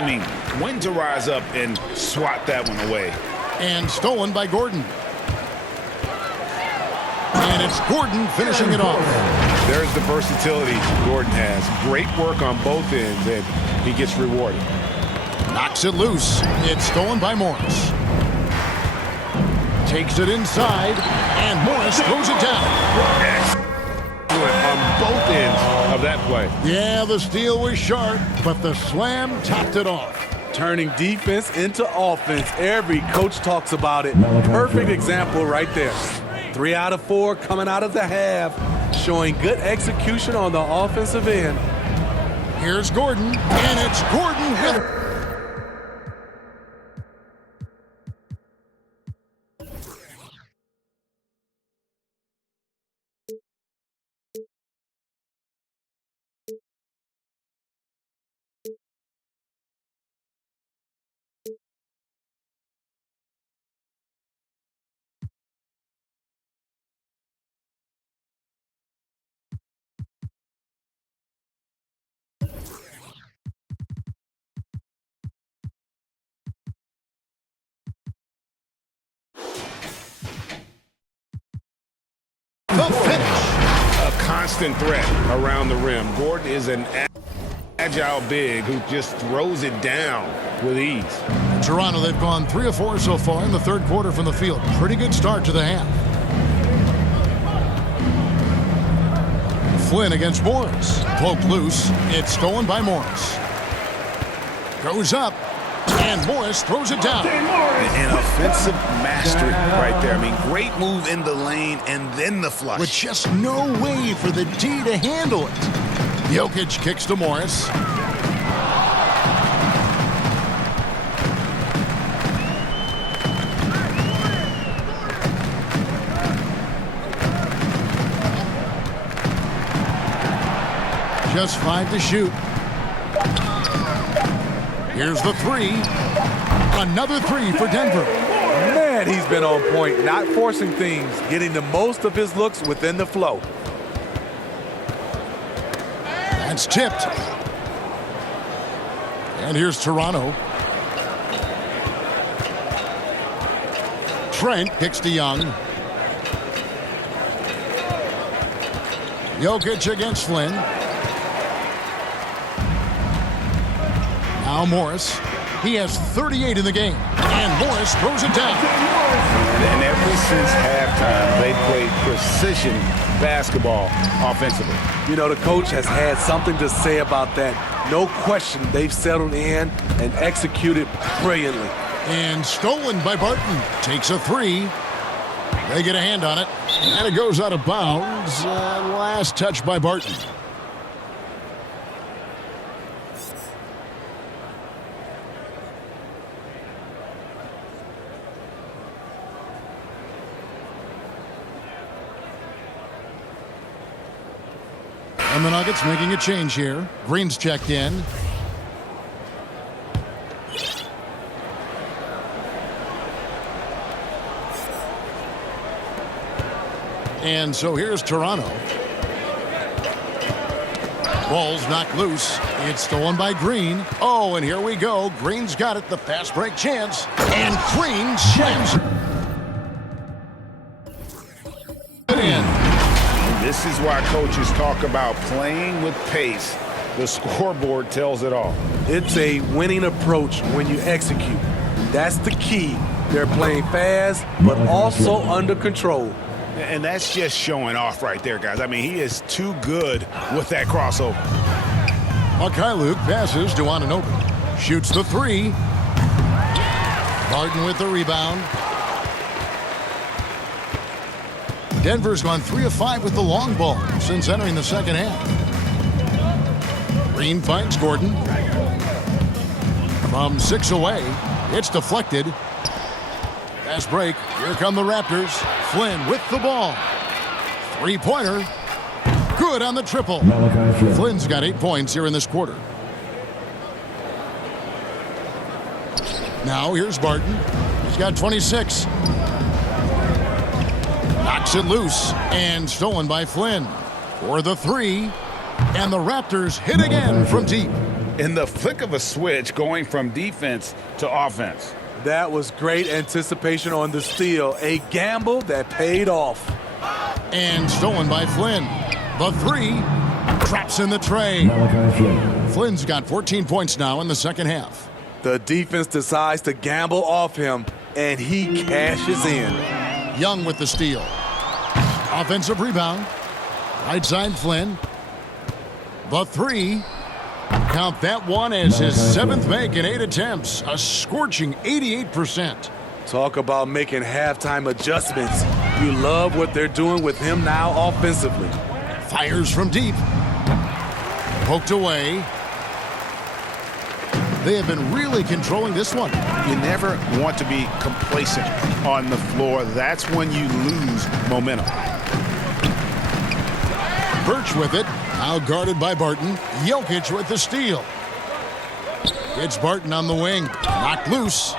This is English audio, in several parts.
timing, when to rise up and swat that one away. And stolen by Gordon. And it's Gordon finishing it off. There's the versatility Gordon has. Great work on both ends, and he gets rewarded. Knocks it loose. It's stolen by Morris. Takes it inside, and Morris throws it down. Excellent on both ends of that play. Yeah, the steal was sharp, but the slam topped it off. Turning defense into offense. Every coach talks about it. Perfect example right there. 3 out of 4 coming out of the half, showing good execution on the offensive end. Here's Gordon, and it's Gordon with the finish. A constant threat around the rim. Gordon is an agile big who just throws it down with ease. Toronto, they've gone 3 of 4 so far in the third quarter from the field. Pretty good start to the half. Flynn against Morris. Poked loose. It's stolen by Morris. Goes up, and Morris throws it down. An offensive mastery right there. I mean, great move in the lane and then the flush. With just no way for the D to handle it. Jokic kicks to Morris. Just 5 to shoot. Here's the 3. Another 3 for Denver. Man, he's been on point, not forcing things, getting the most of his looks within the flow. That's tipped. And here's Toronto. Trent kicks to Young. Jokic against Flynn. Now Morris. He has 38 in the game. And Morris throws it down. And ever since halftime, they played precision basketball offensively. You know, the coach has had something to say about that. No question, they've settled in and executed brilliantly. And stolen by Barton. Takes a 3. They get a hand on it. And it goes out of bounds. Last touch by Barton. And the Nuggets making a change here. Green's checked in. And so here's Toronto. Ball's knocked loose. It's stolen by Green. Oh, and here we go. Green's got it. The fast break chance. And Green slams it in. This is why coaches talk about playing with pace. The scoreboard tells it all. It's a winning approach when you execute. That's the key. They're playing fast, but also under control. And that's just showing off right there, guys. I mean, he is too good with that crossover. Luke passes to Anunoby. Shoots the 3. Barton with the rebound. Denver's gone 3 of 5 with the long ball since entering the second half. Green finds Gordon. From 6 away, it's deflected. Fast break. Here come the Raptors. Flynn with the ball. 3-pointer. Good on the triple. Flynn's got 8 points here in this quarter. Now here's Barton. He's got 26. Knocks it loose and stolen by Flynn for the 3. And the Raptors hit again from deep. in the flick of a switch going from defense to offense. That was great anticipation on the steal. A gamble that paid off. And stolen by Flynn. The three traps in the tray. Flynn's got 14 points now in the second half. The defense decides to gamble off him, and he cashes in. Young with the steal. Offensive rebound. Right side Flynn. The three. Count that one as his seventh make in 8 attempts. A scorching 88%. Talk about making halftime adjustments. You love what they're doing with him now offensively. Fires from deep. Poked away. They have been really controlling this one. You never want to be complacent on the floor. That's when you lose momentum. Birch with it. Now guarded by Barton. Jokic with the steal. It's Barton on the wing. Knocked loose.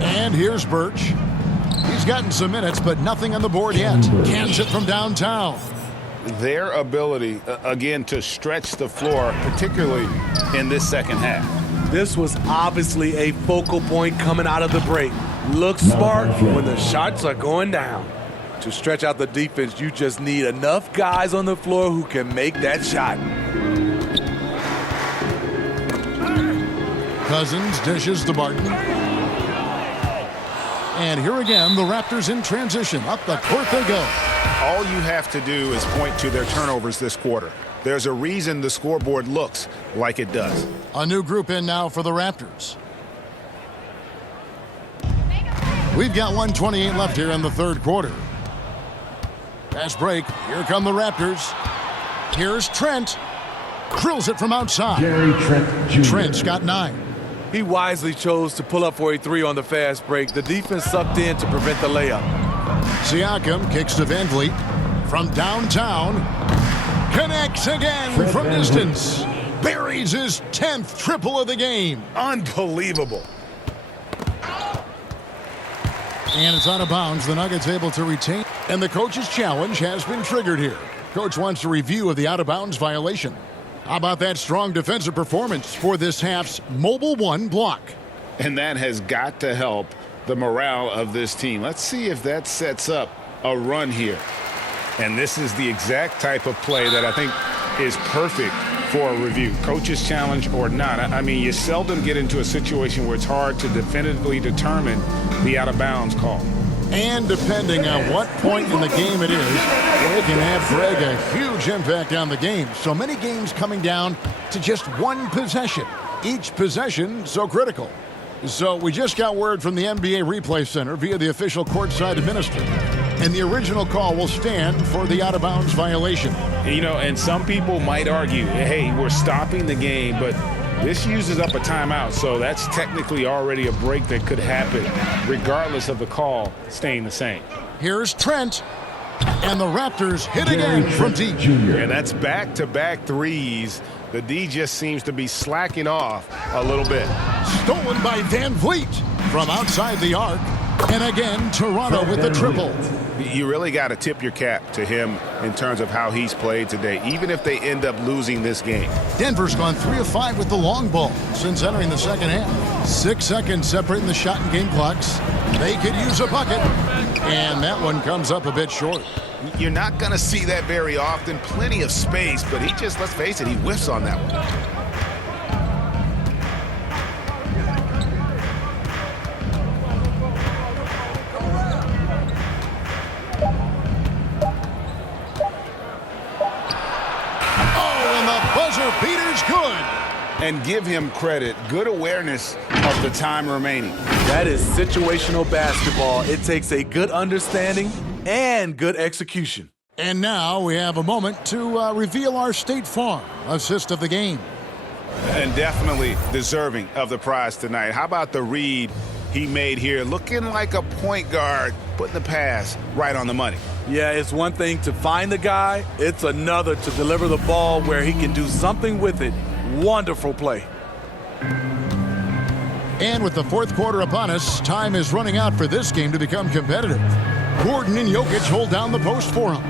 And here's Birch. He's gotten some minutes, but nothing on the board yet. Cans it from downtown. Their ability, again, to stretch the floor, particularly in this second half. This was obviously a focal point coming out of the break. Look smart when the shots are going down. To stretch out the defense, you just need enough guys on the floor who can make that shot. Cousins dishes to Barton. And here again, the Raptors in transition. Up the court they go. All you have to do is point to their turnovers this quarter. There's a reason the scoreboard looks like it does. A new group in now for the Raptors. We've got 1:28 left here in the third quarter. Fast break. Here come the Raptors. Here's Trent. Drills it from outside. Gary Trent Jr. Trent's got 9. He wisely chose to pull up for a three on the fast break. The defense sucked in to prevent the layup. Siakam kicks to Van Vliet from downtown. Connects again from distance. Buries his 10th triple of the game. Unbelievable. And it's out of bounds. The Nuggets able to retain. And the coach's challenge has been triggered here. Coach wants a review of the out-of-bounds violation. How about that strong defensive performance for this half's Mobile One block? And that has got to help the morale of this team. Let's see if that sets up a run here. And this is the exact type of play that I think is perfect for a review. Coach's challenge or not. I mean, you seldom get into a situation where it's hard to definitively determine the out-of-bounds call. And depending on what point in the game it is, it can have, Greg, a huge impact on the game. So many games coming down to just one possession. Each possession so critical. So we just got word from the NBA Replay Center via the official courtside administrator. And the original call will stand for the out-of-bounds violation. You know, and some people might argue, hey, we're stopping the game, but this uses up a timeout, so that's technically already a break that could happen regardless of the call staying the same. Here's Trent, and the Raptors hit again from deep. And that's back-to-back threes. The D just seems to be slacking off a little bit. Stolen by Van Vliet from outside the arc. And again, Toronto with the triple. You really got to tip your cap to him in terms of how he's played today, even if they end up losing this game. Denver's gone 3 of 5 with the long ball since entering the second half. 6 seconds separating the shot and game clocks. They could use a bucket. And that one comes up a bit short. You're not going to see that very often. Plenty of space, but he just, let's face it, he whiffs on that one. Peter's good. And give him credit. Good awareness of the time remaining. That is situational basketball. It takes a good understanding and good execution. And now we have a moment to reveal our State Farm assist of the game. And definitely deserving of the prize tonight. How about the read he made here? Looking like a point guard, putting the pass right on the money. Yeah, it's one thing to find the guy. It's another to deliver the ball where he can do something with it. Wonderful play. And with the fourth quarter upon us, time is running out for this game to become competitive. Gordon and Jokic hold down the post for him.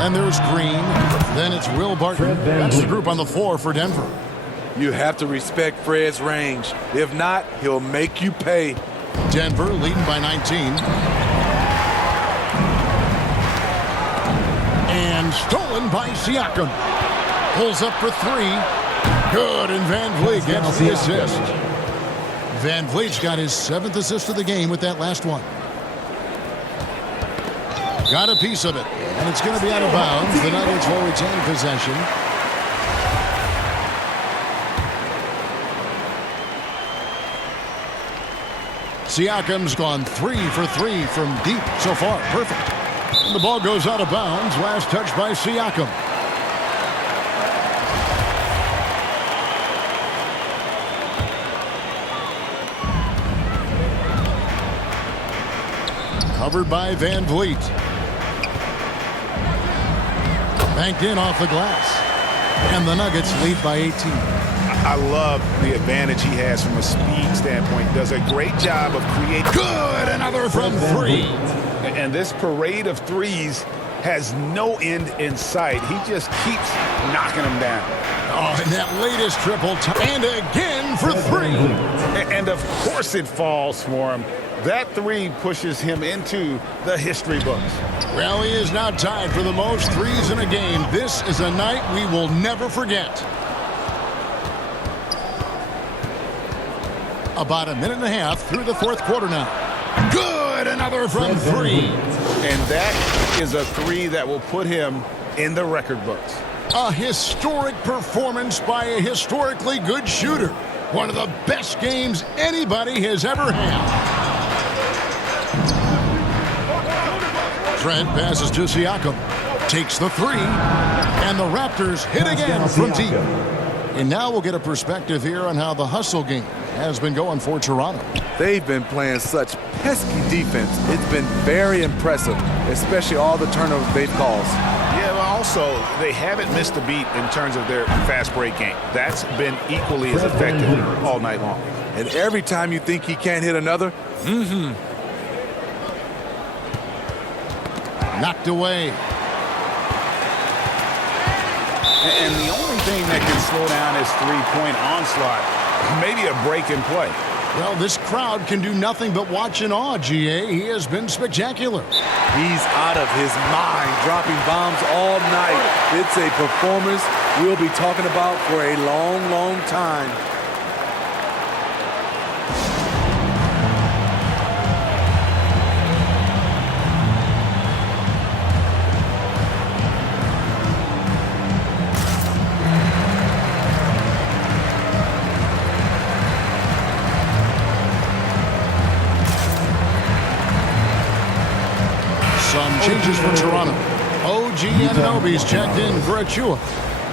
And there's Green. Then it's Will Barton. That's the group on the floor for Denver. You have to respect Fred's range. If not, he'll make you pay. Denver leading by 19. And stolen by Siakam. Pulls up for three. Good, and Van Vliet gets the assist. Van Vliet's got his 7th assist of the game with that last one. Got a piece of it, and it's going to be out of bounds. The Nuggets will retain possession. Siakam's gone 3 for 3 from deep so far. Perfect. And the ball goes out of bounds. Last touch by Siakam. Covered by Van Vliet. Banked in off the glass. And the Nuggets lead by 18. I love the advantage he has from a speed standpoint. Does a great job of creating. Good, another from 3. And this parade of threes has no end in sight. He just keeps knocking them down. Oh, and that latest triple. And again for 3. And of course it falls for him. That 3 pushes him into the history books. Well, he is now tied for the most threes in a game. This is a night we will never forget. About a minute and a half through the 4th quarter now. Good, another from 3. And that is a 3 that will put him in the record books. A historic performance by a historically good shooter. One of the best games anybody has ever had. Trent passes to Siakam. Takes the 3. And the Raptors hit again from deep. And now we'll get a perspective here on how the hustle game has been going for Toronto. They've been playing such pesky defense. It's been very impressive, especially all the turnovers they've caused. Yeah, well, also, they haven't missed a beat in terms of their fast break game. That's been equally as effective all night long. And every time you think he can't hit another, Knocked away. And the only thing that can slow down his three-point onslaught, maybe a break in play. Well, this crowd can do nothing but watch in awe, GA. He has been spectacular. he's out of his mind, dropping bombs all night. It's a performance we'll be talking about for a long, long time. Some changes for Toronto. OG Anunoby's checked in for Achua.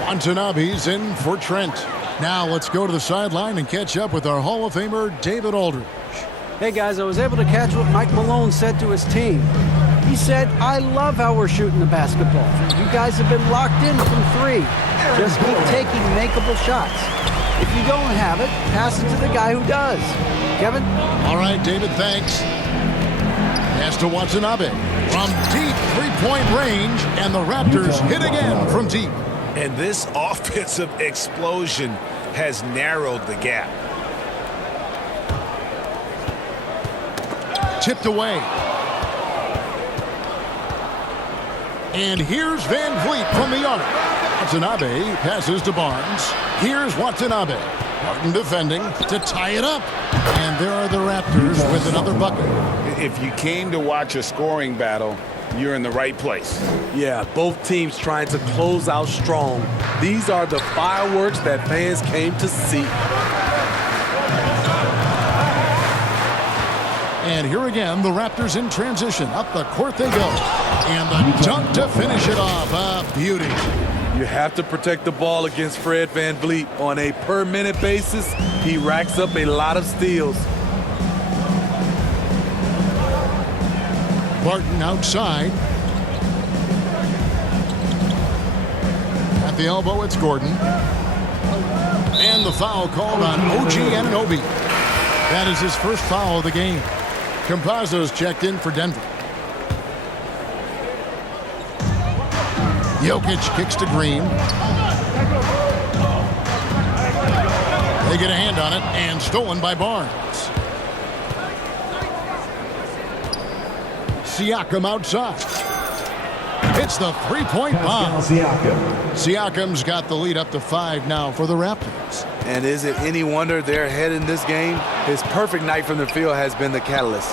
Watanabe's in for Trent. Now let's go to the sideline and catch up with our Hall of Famer, David Aldridge. Hey guys, I was able to catch what Mike Malone said to his team. He said, I love how we're shooting the basketball. You guys have been locked in from three. Just keep taking makeable shots. If you don't have it, pass it to the guy who does. Kevin? All right, David, thanks. Pass to Watanabe. From deep three-point range, and the Raptors hit again from deep. And this offensive explosion has narrowed the gap. Tipped away. And here's Van Vliet from the arc. Watanabe passes to Barnes. Here's Watanabe. Martin defending to tie it up. And there are the Raptors with another bucket. If you came to watch a scoring battle, you're in the right place. Yeah, both teams trying to close out strong. These are the fireworks that fans came to see. And here again, the Raptors in transition. Up the court they go. And the dunk to finish it off. A beauty. You have to protect the ball against Fred Van Vliet. On a per-minute basis, he racks up a lot of steals. Barton outside. At the elbow, it's Gordon. And the foul called on OG Anunoby. That is his first foul of the game. Campazzo's checked in for Denver. Jokic kicks to Green. They get a hand on it, and stolen by Barnes. Siakam outside. It's the three-point bomb. Siakam's got the lead up to 5 now for the Raptors. And is it any wonder they're ahead in this game? His perfect night from the field has been the catalyst.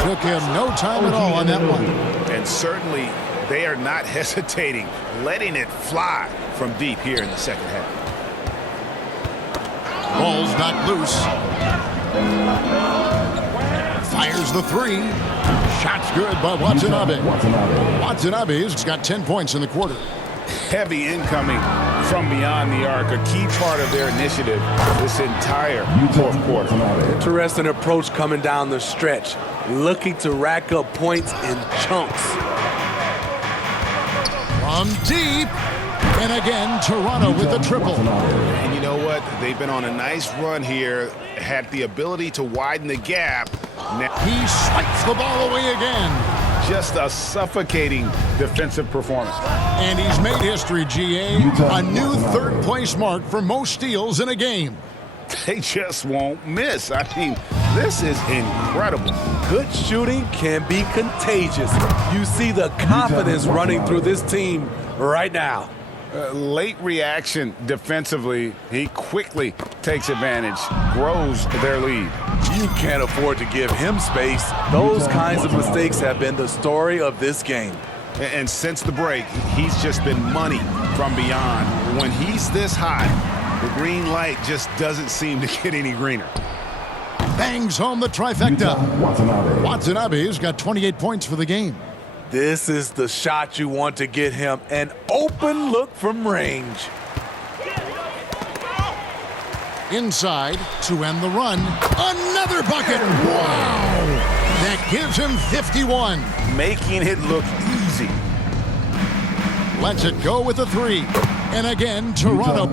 Took him no time at all on that one. And certainly they are not hesitating, letting it fly from deep here in the second half. Ball's knocked loose. Fires the three. Shot's good by Watanabe. Watanabe's got 10 points in the quarter. Heavy incoming from beyond the arc, a key part of their initiative this entire fourth quarter. Interesting approach coming down the stretch, looking to rack up points in chunks. From deep. And again, Toronto with the triple. And you know what? They've been on a nice run here, had the ability to widen the gap. Now, He swipes the ball away again. just a suffocating defensive performance. And he's made history, GA. A new third-place mark for most steals in a game. They just won't miss. I mean, this is incredible. Good shooting can be contagious. You see the confidence running through this team right now. Late reaction defensively. He quickly takes advantage, grows their lead. You can't afford to give him space. Those kinds of mistakes have been the story of this game. And since the break, he's just been money from beyond. When he's this hot, the green light just doesn't seem to get any greener. Bangs home the trifecta. Watanabe's got 28 points for the game. This is the shot you want to get him. An open look from range. Inside to end the run. Another bucket. Wow. That gives him 51. Making it look easy. Lets it go with a three. And again, Toronto.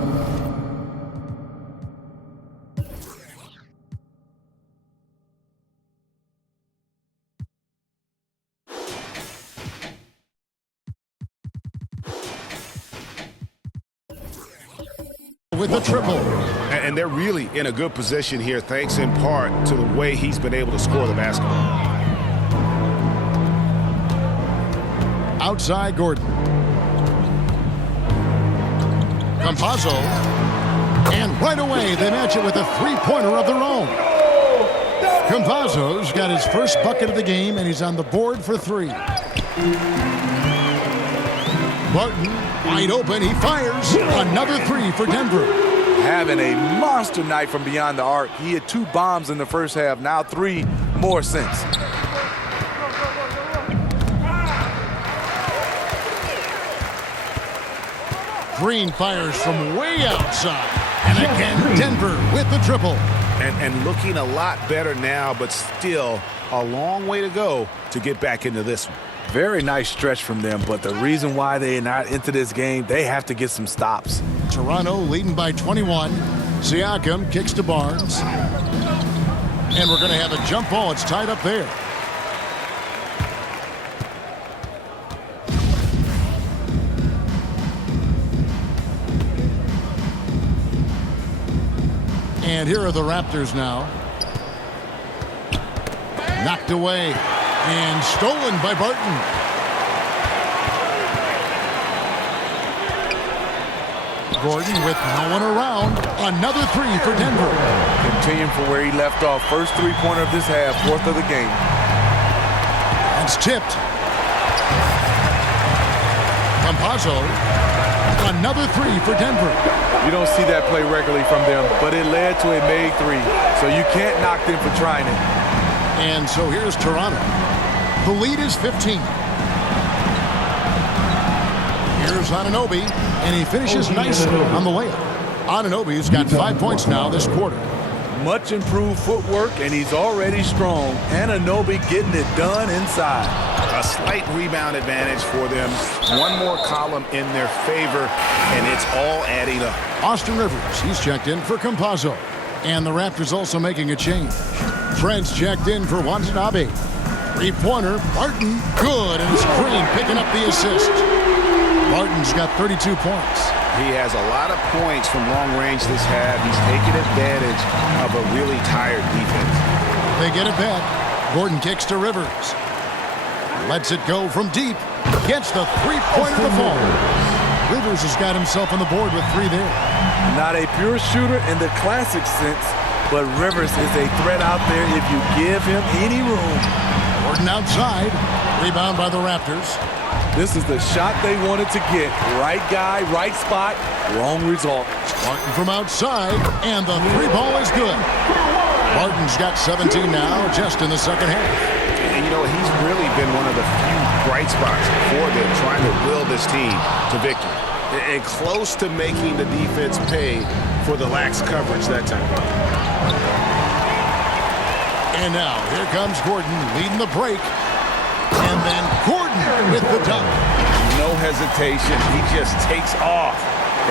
With the triple. And they're really in a good position here, thanks in part to the way he's been able to score the basketball. Outside Gordon. Campazzo. And right away, they match it with a three-pointer of their own. Campazzo's got his first bucket of the game, and he's on the board for 3. Barton, wide open, he fires. Another 3 for Denver. Having a monster night from beyond the arc. He had 2 bombs in the first half, now 3 more since. Green fires from way outside. And again, Denver with the triple. And looking a lot better now, but still a long way to go to get back into this one. Very nice stretch from them, but the reason why they're not into this game, they have to get some stops. Toronto leading by 21. Siakam kicks to Barnes. And we're going to have a jump ball. It's tied up there. And here are the Raptors now. Knocked away and stolen by Barton. Gordon with no one around. Another 3 for Denver. Continuing from where he left off. First three-pointer of this half, 4th of the game. It's tipped. Campazzo. Another 3 for Denver. You don't see that play regularly from them, but it led to a made 3. So you can't knock them for trying it. And so here's Toronto. The lead is 15. Here's Anunoby, and he finishes nicely on the layup. Anunoby's got 5 points now this quarter. Much improved footwork, and he's already strong. Anunoby getting it done inside. A slight rebound advantage for them. One more column in their favor, and it's all adding up. Austin Rivers, he's checked in for Campazzo. And the Raptors also making a change. Trent's checked in for Watanabe. Three-pointer, Barton, good, and it's Green picking up the assist. Barton's got 32 points. He has a lot of points from long range this half. He's taking advantage of a really tired defense. They get it back. Gordon kicks to Rivers. Lets it go from deep. Gets the three-pointer to fall. Rivers has got himself on the board with 3 there. Not a pure shooter in the classic sense, but Rivers is a threat out there if you give him any room. Gordon outside. Rebound by the Raptors. This is the shot they wanted to get. Right guy, right spot, wrong result. Barton from outside, and the 3 ball is good. Barton's got 17 now, just in the second half. And, you know, he's really been one of the few bright spots for them, trying to will this team to victory. And close to making the defense pay for the lax coverage that time. And now, here comes Gordon leading the break. And then Gordon with the dunk. No hesitation. He just takes off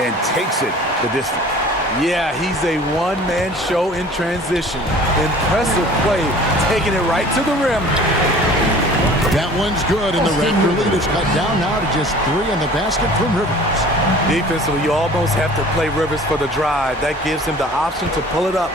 and takes it the distance. Yeah, he's a one-man show in transition. Impressive play, taking it right to the rim. That one's good, and the Raptor lead is cut down now to just 3 in the basket from Rivers. Defensively, you almost have to play Rivers for the drive. That gives him the option to pull it up.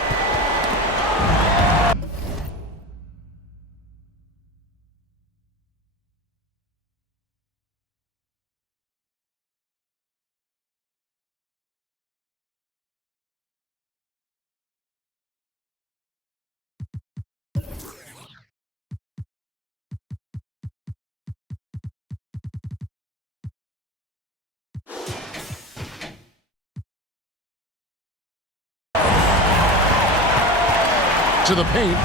To the paint.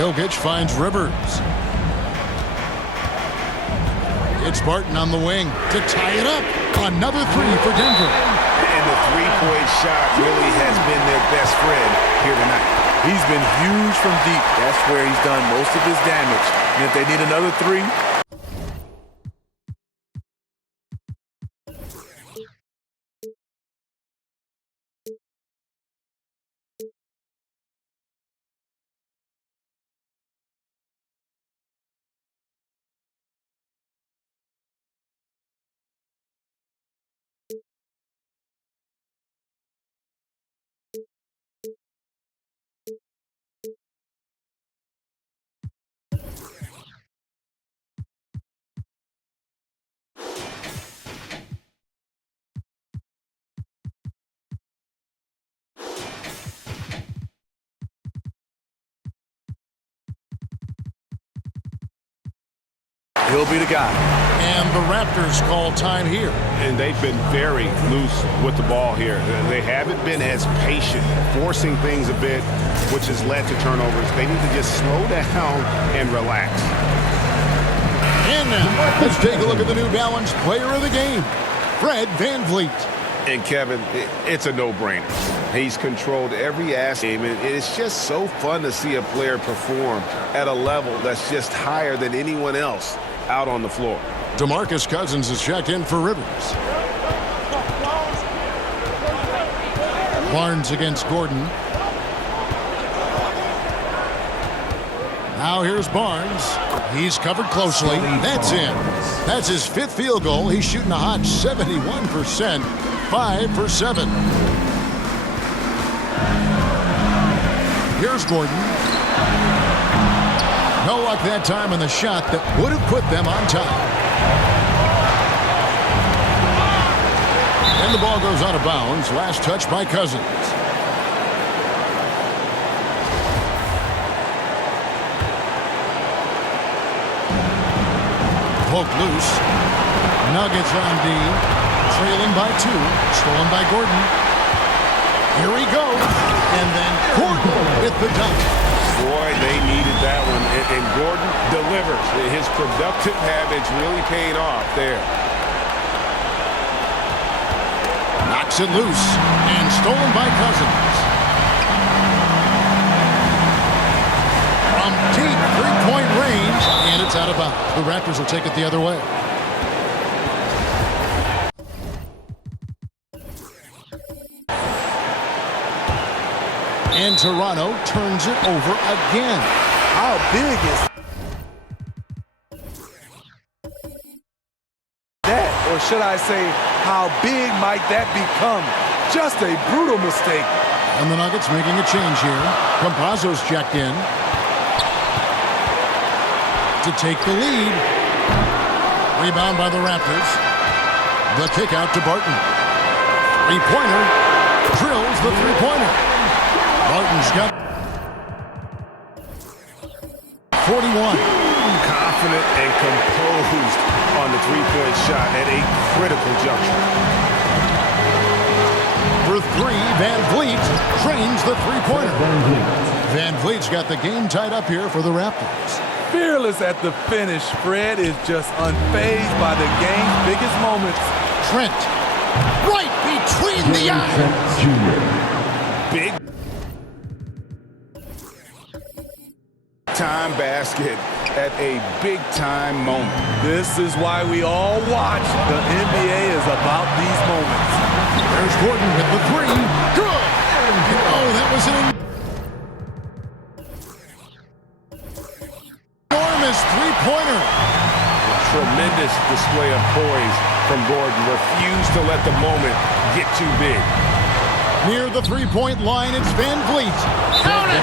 Jokic finds Rivers. It's Barton on the wing to tie it up. Another 3 for Denver. And the three-point shot really has been their best friend here tonight. He's been huge from deep. That's where he's done most of his damage. And if they need another 3, he'll be the guy. And the Raptors call time here. And they've been very loose with the ball here. They haven't been as patient, forcing things a bit, which has led to turnovers. They need to just slow down and relax. And now, let's take a look at the New Balance player of the game, Fred VanVleet. And Kevin, it's a no-brainer. He's controlled every aspect, and it's just so fun to see a player perform at a level that's just higher than anyone else out on the floor. DeMarcus Cousins is checked in for Rivers. Barnes against Gordon. Now here's Barnes. He's covered closely. That's in. That's his 5th field goal. He's shooting a hot 71%. 5 for 7. Here's Gordon. No luck that time on the shot that would have put them on top. And the ball goes out of bounds. Last touch by Cousins. Poked loose. Nuggets on D. Trailing by 2. Stolen by Gordon. Here he goes. And then Gordon with the dunk. Boy, they needed that one. And Gordon delivers. His productive habits really paying off there. Knocks it loose. And stolen by Cousins. From deep 3-point range. And it's out of bounds. The Raptors will take it the other way. And Toronto turns it over again. How big is should I say, how big might that become? Just a brutal mistake. And the Nuggets making a change here. Campazzo's checked in to take the lead. Rebound by the Raptors. The kick out to Barton. Three-pointer. Drills the three-pointer. Barton's got 41. Confident and composed on the three-point shot at a critical juncture. For three, Van Vliet trains the three-pointer. Van Vliet's got the game tied up here for the Raptors. Fearless at the finish. Fred is just unfazed by the game's biggest moments. Trent, right between the eyes. Big time basket at a big time moment. This is why we all watch. The NBA is about these moments. There's Gordon with the three. Good. Oh, that was an enormous three-pointer. Tremendous display of poise from Gordon. Refused to let the moment get too big. Near the three-point line, it's Van Vliet. Count it!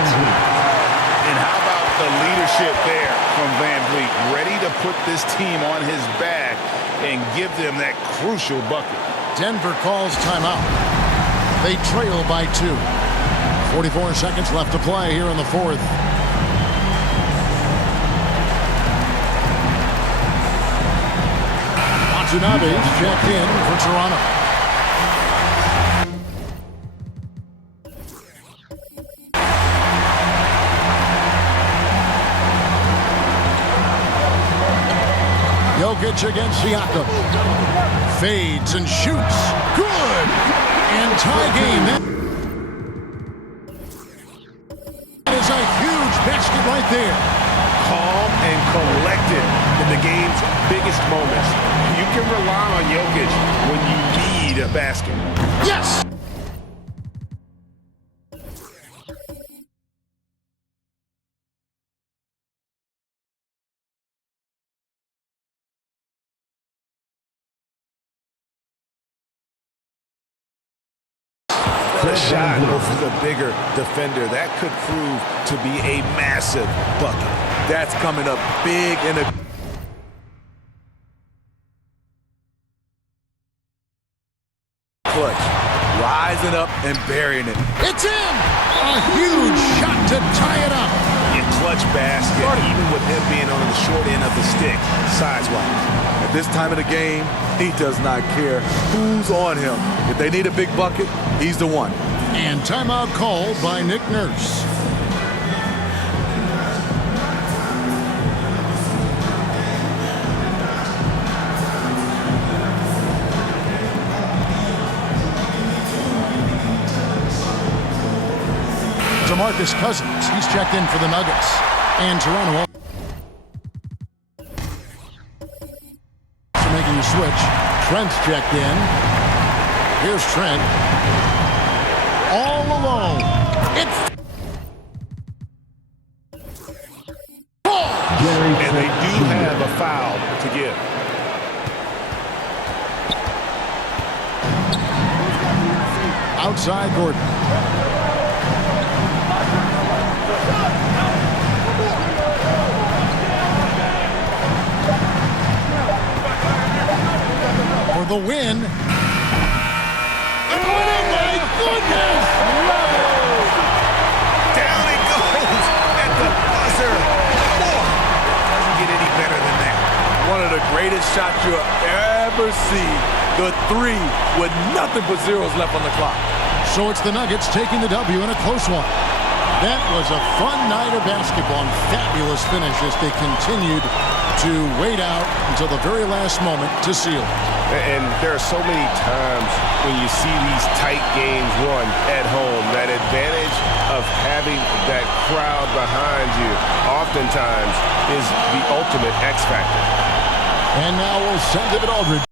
And how about the leadership there from Van Vliet? Ready to put this team on his back and give them that crucial bucket. Denver calls timeout. They trail by 2. 44 seconds left to play here in the fourth. Watanabe's checked in for Toronto. Jokic against Siakam. Fades and shoots. Good! And tie game. That is a huge basket right there. Calm and collected in the game's biggest moments. You can rely on Jokic when you need a basket. Yes! The shot over the bigger defender. That could prove to be a massive bucket. That's coming up big in a clutch. Rising up and burying it. It's in! A huge shot to tie it up. A clutch basket, even with him being on the short end of the stick, size-wise. At this time of the game, he does not care who's on him. If they need a big bucket, he's the one. And timeout called by Nick Nurse. DeMarcus Cousins, he's checked in for the Nuggets. And Toronto making a switch. Trent's checked in. Here's Trent. All alone. It's and they do have a foul to give. Outside Gordon. For the win. Oh my goodness! Down it goes at the buzzer. Doesn't get any better than that. One of the greatest shots you'll ever see. The three with nothing but zeros left on the clock. So it's the Nuggets taking the W in a close one. That was a fun night of basketball and fabulous finish as they continued to wait out until the very last moment to seal. And there are so many times when you see these tight games won at home, that advantage of having that crowd behind you oftentimes is the ultimate X factor. And now we'll send David Aldridge.